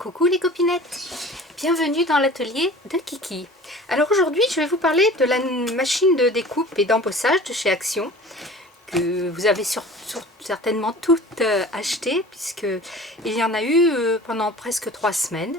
Coucou les copinettes, bienvenue dans l'atelier de Kiki. Alors aujourd'hui je vais vous parler de la machine de découpe et d'embossage de chez Action que vous avez certainement toutes achetées puisque il y en a eu pendant presque 3 semaines.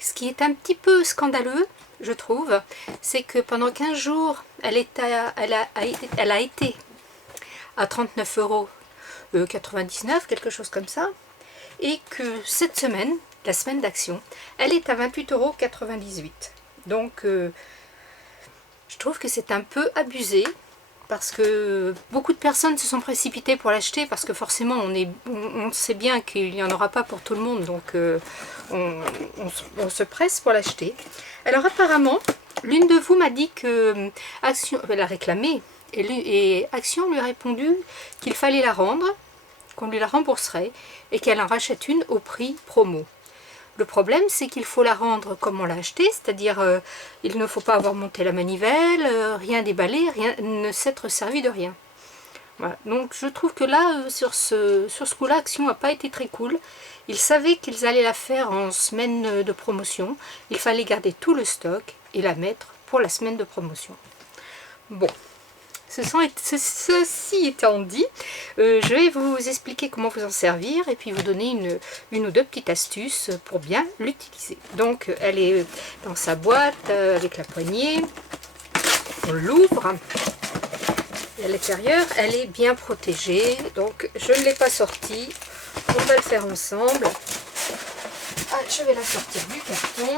Ce qui est un petit peu scandaleux je trouve, c'est que pendant 15 jours elle a été à 39,99 €, quelque chose comme ça, et que cette semaine, la semaine d'Action, elle est à 28,98 €. Donc je trouve que c'est un peu abusé parce que beaucoup de personnes se sont précipitées pour l'acheter parce que forcément on sait bien qu'il n'y en aura pas pour tout le monde, donc on se presse pour l'acheter. Alors apparemment, l'une de vous m'a dit que Action, elle a réclamé et Action lui a répondu qu'il fallait la rendre, qu'on lui la rembourserait et qu'elle en rachète une au prix promo. Le problème, c'est qu'il faut la rendre comme on l'a acheté, c'est-à-dire il ne faut pas avoir monté la manivelle, rien déballé, rien, ne s'être servi de rien. Voilà. Donc je trouve que là, sur ce coup-là, Action n'a pas été très cool. Ils savaient qu'ils allaient la faire en semaine de promotion. Il fallait garder tout le stock et la mettre pour la semaine de promotion. Bon. Ceci étant dit, je vais vous expliquer comment vous en servir et puis vous donner une ou deux petites astuces pour bien l'utiliser. Donc elle est dans sa boîte avec la poignée, on l'ouvre et à l'intérieur elle est bien protégée, donc je ne l'ai pas sortie, on va le faire ensemble. Ah, je vais la sortir du carton.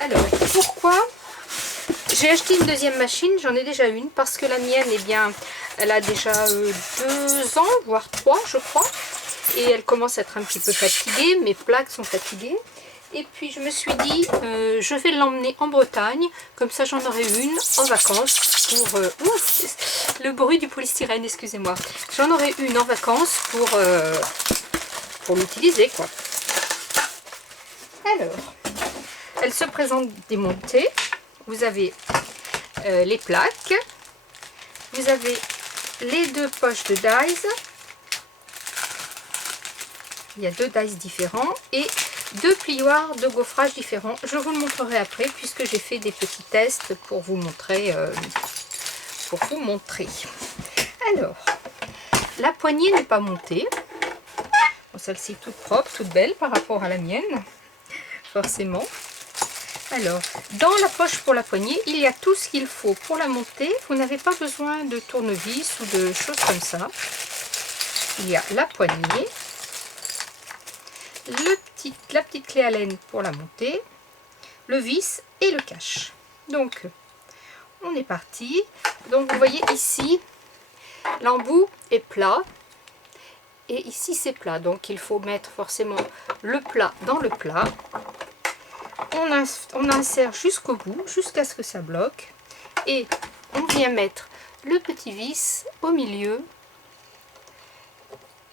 Alors, pourquoi j'ai acheté une deuxième machine? J'en ai déjà une parce que la mienne, eh bien, elle a déjà 2 ans, voire 3, je crois. Et elle commence à être un petit peu fatiguée, mes plaques sont fatiguées. Et puis je me suis dit, je vais l'emmener en Bretagne, comme ça j'en aurai une en vacances pour... le bruit du polystyrène, excusez-moi. J'en aurai une en vacances pour l'utiliser, quoi. Alors... elle se présente démontée. Vous avez les plaques. Vous avez les 2 poches de dies. Il y a 2 dies différents et 2 plioirs de gaufrage différents. Je vous le montrerai après puisque j'ai fait des petits tests pour vous montrer. Alors, la poignée n'est pas montée. Bon, celle-ci est toute propre, toute belle par rapport à la mienne, forcément. Alors, dans la poche pour la poignée, il y a tout ce qu'il faut pour la monter. Vous n'avez pas besoin de tournevis ou de choses comme ça. Il y a la poignée, la petite clé Allen pour la monter, le vis et le cache. Donc, on est parti. Donc, vous voyez ici, l'embout est plat. Et ici, c'est plat. Donc, il faut mettre forcément le plat dans le plat. On insère jusqu'au bout, jusqu'à ce que ça bloque. Et on vient mettre le petit vis au milieu,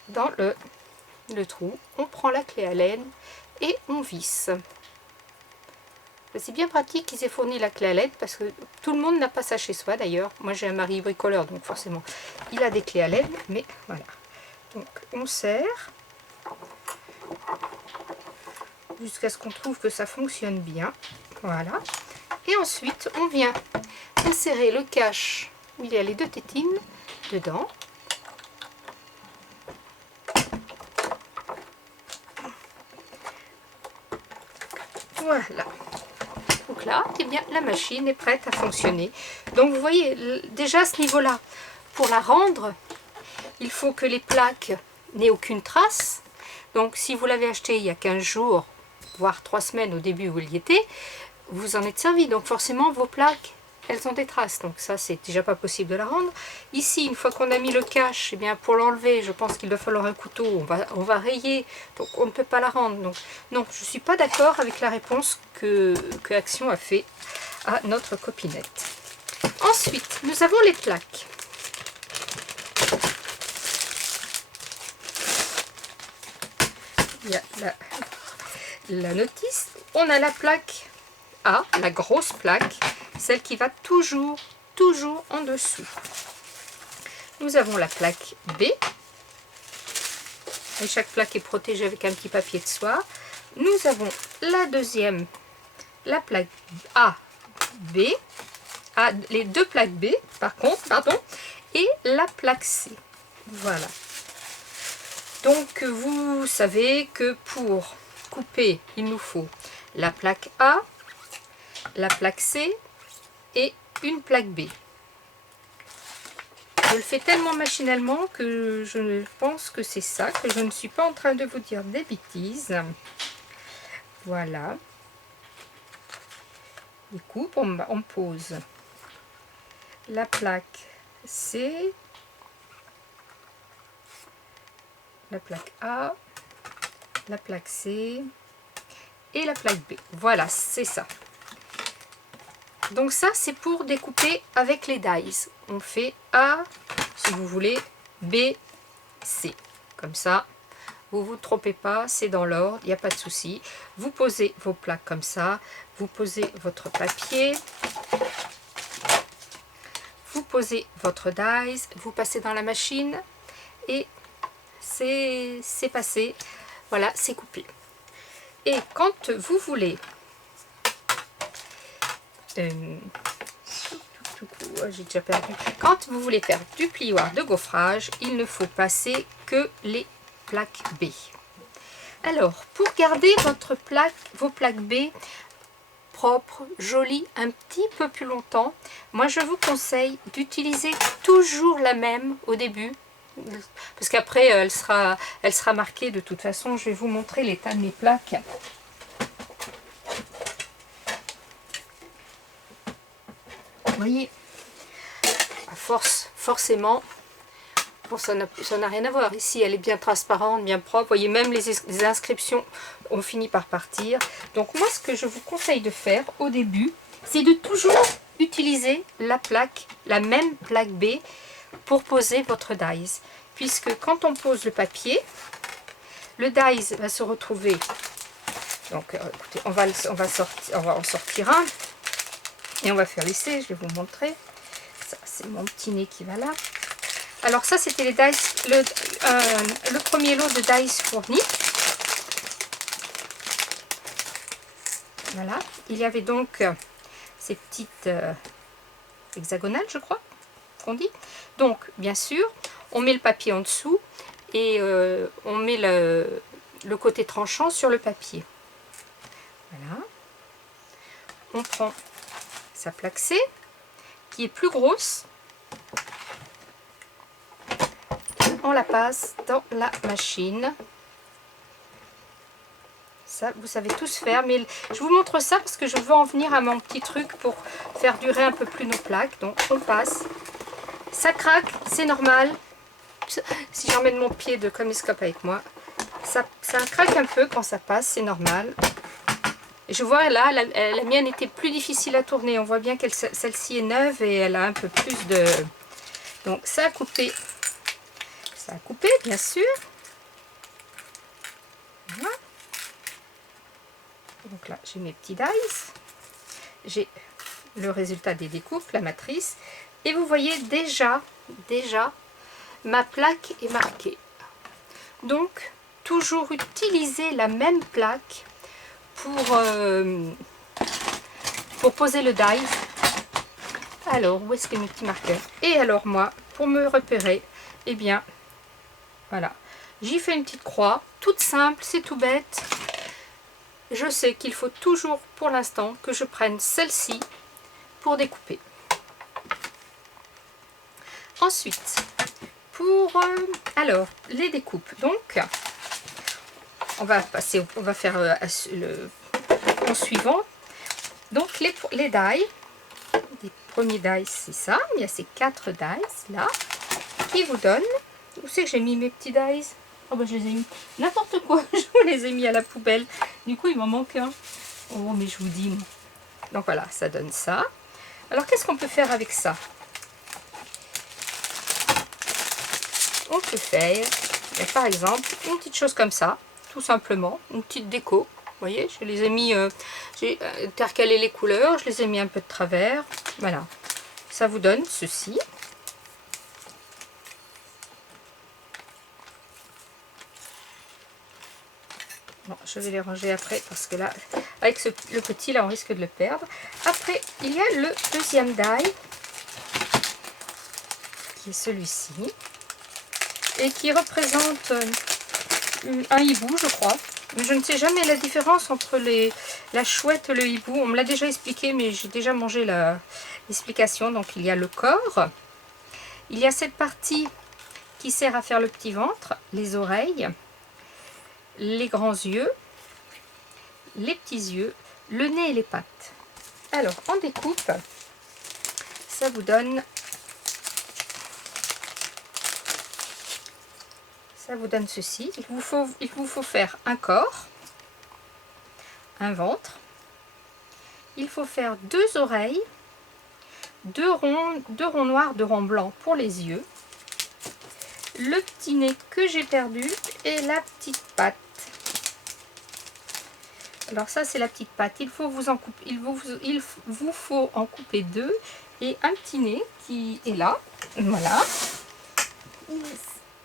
dans le trou. On prend la clé Allen et on visse. C'est bien pratique qu'ils aient fourni la clé Allen parce que tout le monde n'a pas ça chez soi d'ailleurs. Moi j'ai un mari bricoleur donc forcément il a des clés Allen, mais voilà. Donc on serre jusqu'à ce qu'on trouve que ça fonctionne bien, voilà, et ensuite on vient insérer le cache où il y a les 2 tétines dedans, voilà. Donc là, eh bien, la machine est prête à fonctionner. Donc vous voyez, déjà à ce niveau-là, pour la rendre, il faut que les plaques n'aient aucune trace. Donc si vous l'avez acheté il y a 15 jours, voire 3 semaines au début où il y était, vous en êtes servi. Donc forcément vos plaques, elles ont des traces. Donc ça c'est déjà pas possible de la rendre. Ici, une fois qu'on a mis le cache, eh bien pour l'enlever, je pense qu'il va falloir un couteau. On va rayer. Donc on ne peut pas la rendre. Donc non, je suis pas d'accord avec la réponse que Action a fait à notre copinette. Ensuite, nous avons les plaques. Il y a la notice, on a la plaque A, la grosse plaque, celle qui va toujours en dessous. Nous avons la plaque B Et chaque plaque est protégée avec un petit papier de soie. Nous avons la deuxième, la plaque A, B, les deux plaques B, par contre, pardon, et la plaque C. Voilà. Donc, vous savez que pour couper, il nous faut la plaque A, la plaque C et une plaque B. Je le fais tellement machinalement que je pense que c'est ça, que je ne suis pas en train de vous dire des bêtises. Voilà. Du coup, on pose la plaque C, la plaque A, la plaque C et la plaque B. Voilà, c'est ça. Donc ça, c'est pour découper avec les dies. On fait A, si vous voulez, B, C. Comme ça, vous ne vous trompez pas, c'est dans l'ordre, il n'y a pas de souci. Vous posez vos plaques comme ça, vous posez votre papier, vous posez votre dies, vous passez dans la machine et c'est passé. Voilà, c'est coupé. Et quand vous voulez... j'ai déjà perdu. Quand vous voulez faire du plioir de gaufrage, il ne faut passer que les plaques B. Alors, pour garder vos plaques B propres, jolies, un petit peu plus longtemps, moi je vous conseille d'utiliser toujours la même au début, parce qu'après elle sera marquée de toute façon. Je vais vous montrer l'état de mes plaques. Vous voyez, à force, forcément, bon, ça n'a rien à voir. Ici, elle est bien transparente, bien propre. Vous voyez, même les inscriptions ont fini par partir. Donc, moi, ce que je vous conseille de faire au début, c'est de toujours utiliser la même plaque B pour poser votre dies. Puisque quand on pose le papier, le dies va se retrouver. Donc, écoutez, on va en sortir un. Et on va faire l'essai, je vais vous montrer. Ça, c'est mon petit nez qui va là. Alors ça, c'était les dice, le premier lot de dice fournis. Voilà. Il y avait donc ces petites hexagonales, je crois, qu'on dit. Donc, bien sûr, on met le papier en dessous et on met le côté tranchant sur le papier. Voilà. On prend sa plaque C, qui est plus grosse. On la passe dans la machine. Ça, vous savez tous faire, mais je vous montre ça parce que je veux en venir à mon petit truc pour faire durer un peu plus nos plaques. Donc, on passe. Ça craque, c'est normal. Si j'emmène mon pied de caméscope avec moi, ça craque un peu quand ça passe, c'est normal. Et je vois là, la mienne était plus difficile à tourner. On voit bien que celle-ci est neuve et elle a un peu plus de... Donc, ça a coupé. Ça a coupé, bien sûr. Voilà. Donc là, j'ai mes petits dies. J'ai le résultat des découpes, la matrice. Et vous voyez déjà, ma plaque est marquée. Donc, toujours utiliser la même plaque pour poser le die. Alors, où est-ce que mes petits marqueurs? Et alors moi, pour me repérer, eh bien, voilà. J'y fais une petite croix, toute simple, c'est tout bête. Je sais qu'il faut toujours, pour l'instant, que je prenne celle-ci pour découper. Ensuite, pour alors les découpes. Donc, on va faire en suivant. Donc les die, les premiers die, c'est ça. Il y a ces 4 dies là qui vous donnent. Où c'est que j'ai mis mes petits dies? Oh ben je les ai mis n'importe quoi. Je vous les ai mis à la poubelle. Du coup il m'en manque un. Oh mais je vous dis. Donc voilà, ça donne ça. Alors qu'est-ce qu'on peut faire avec ça? On peut faire, par exemple, une petite chose comme ça, tout simplement, une petite déco. Vous voyez, je les ai mis, j'ai intercalé les couleurs, je les ai mis un peu de travers. Voilà, ça vous donne ceci. Bon, je vais les ranger après parce que là, avec le petit, là, on risque de le perdre. Après, il y a le deuxième die, qui est celui-ci, et qui représente un hibou, je crois. Mais je ne sais jamais la différence entre la chouette et le hibou. On me l'a déjà expliqué, mais j'ai déjà mangé l'explication. Donc, il y a le corps. Il y a cette partie qui sert à faire le petit ventre, les oreilles, les grands yeux, les petits yeux, le nez et les pattes. Alors, en découpe, ça vous donne ceci. Il vous faut faire un corps, un ventre. Il faut faire 2 oreilles, 2 ronds noirs, 2 ronds blancs pour les yeux, le petit nez que j'ai perdu et la petite patte. Alors ça, c'est la petite patte. Il vous faut en couper 2 et un petit nez qui est là. Voilà.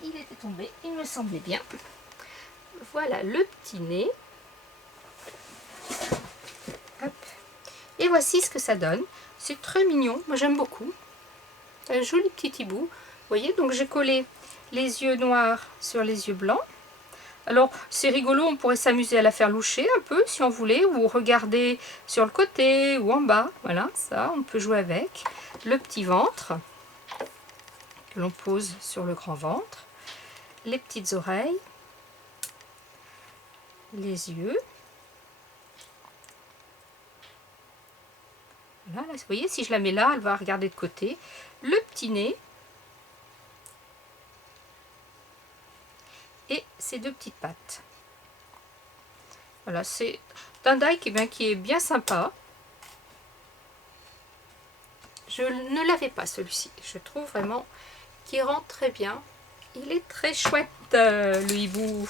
Il était tombé, il me semblait bien. Voilà le petit nez. Hop. Et voici ce que ça donne. C'est très mignon, moi j'aime beaucoup. Un joli petit hibou. Vous voyez, donc j'ai collé les yeux noirs sur les yeux blancs. Alors c'est rigolo, on pourrait s'amuser à la faire loucher un peu si on voulait, ou regarder sur le côté ou en bas. Voilà, ça, on peut jouer avec. Le petit ventre que l'on pose sur le grand ventre. Les petites oreilles. Les yeux. Voilà, là, vous voyez, si je la mets là, elle va regarder de côté. Le petit nez. Et ces 2 petites pattes. Voilà, c'est un die qui est bien sympa. Je ne l'avais pas celui-ci. Je trouve vraiment qu'il rentre très bien. Il est très chouette, le hibou.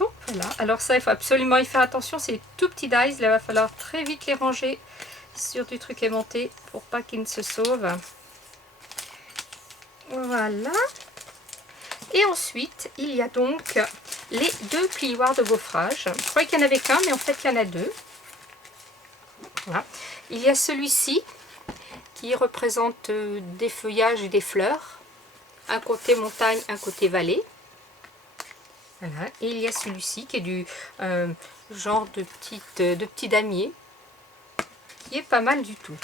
Donc voilà. Alors ça, il faut absolument y faire attention. C'est les tout petits dies. Il va falloir très vite les ranger sur du truc aimanté pour pas qu'ils ne se sauvent. Voilà. Et ensuite, il y a donc les 2 plioirs de gaufrage. Je croyais qu'il n'y en avait qu'un, mais en fait, il y en a 2. Voilà. Il y a celui-ci qui représente des feuillages et des fleurs. Un côté montagne, un côté vallée. Voilà. Et il y a celui-ci qui est du genre de petit damier, qui est pas mal du tout.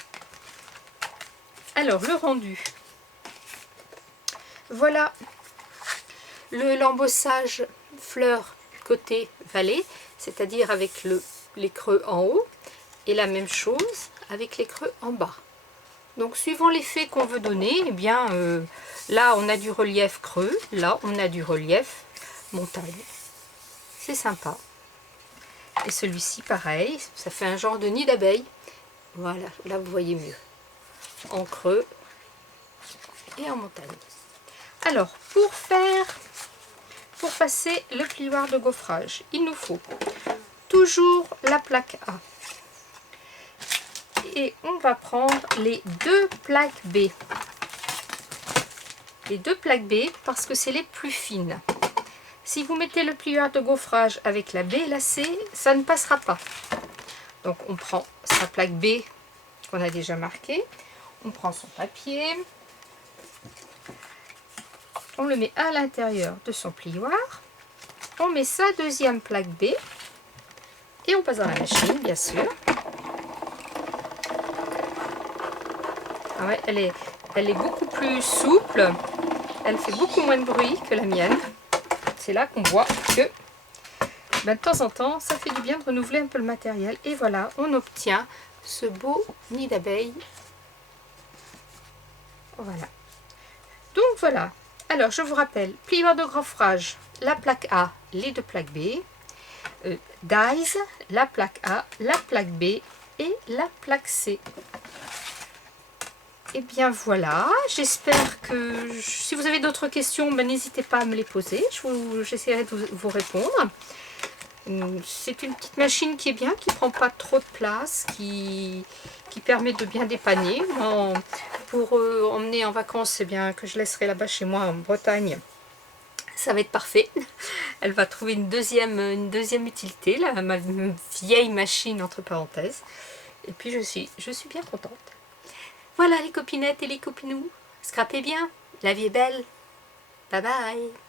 Alors, le rendu. Voilà l'embossage fleurs côté vallée, c'est-à-dire avec les creux en haut, et la même chose avec les creux en bas. Donc suivant l'effet qu'on veut donner, eh bien là on a du relief creux, là on a du relief montagne. C'est sympa. Et celui-ci pareil, ça fait un genre de nid d'abeille. Voilà, là vous voyez mieux. En creux et en montagne. Alors pour passer le plioir de gaufrage, il nous faut toujours la plaque A. Et on va prendre les 2 plaques B. Les 2 plaques B parce que c'est les plus fines. Si vous mettez le plioir de gaufrage avec la B et la C, ça ne passera pas. Donc on prend sa plaque B qu'on a déjà marquée. On prend son papier. On le met à l'intérieur de son plioir. On met sa 2e plaque B. Et on passe dans la machine, bien sûr. Ah ouais, elle est beaucoup plus souple. Elle fait beaucoup moins de bruit que la mienne. C'est là qu'on voit que de temps en temps, ça fait du bien de renouveler un peu le matériel. Et voilà, on obtient ce beau nid d'abeille. Voilà. Donc voilà. Alors, je vous rappelle, plioir de gaufrage, la plaque A, les 2 plaques B. Dies, la plaque A, la plaque B et la plaque C. Et bien voilà, j'espère que si vous avez d'autres questions, ben, n'hésitez pas à me les poser, j'essaierai de vous répondre. C'est une petite machine qui est bien, qui ne prend pas trop de place, qui permet de bien dépanner. Pour emmener en vacances, eh bien, que je laisserai là-bas chez moi en Bretagne, ça va être parfait. Elle va trouver une deuxième utilité, là, ma vieille machine entre parenthèses. Et puis je suis bien contente. Voilà les copinettes et les copinous. Scrapez bien, la vie est belle. Bye bye.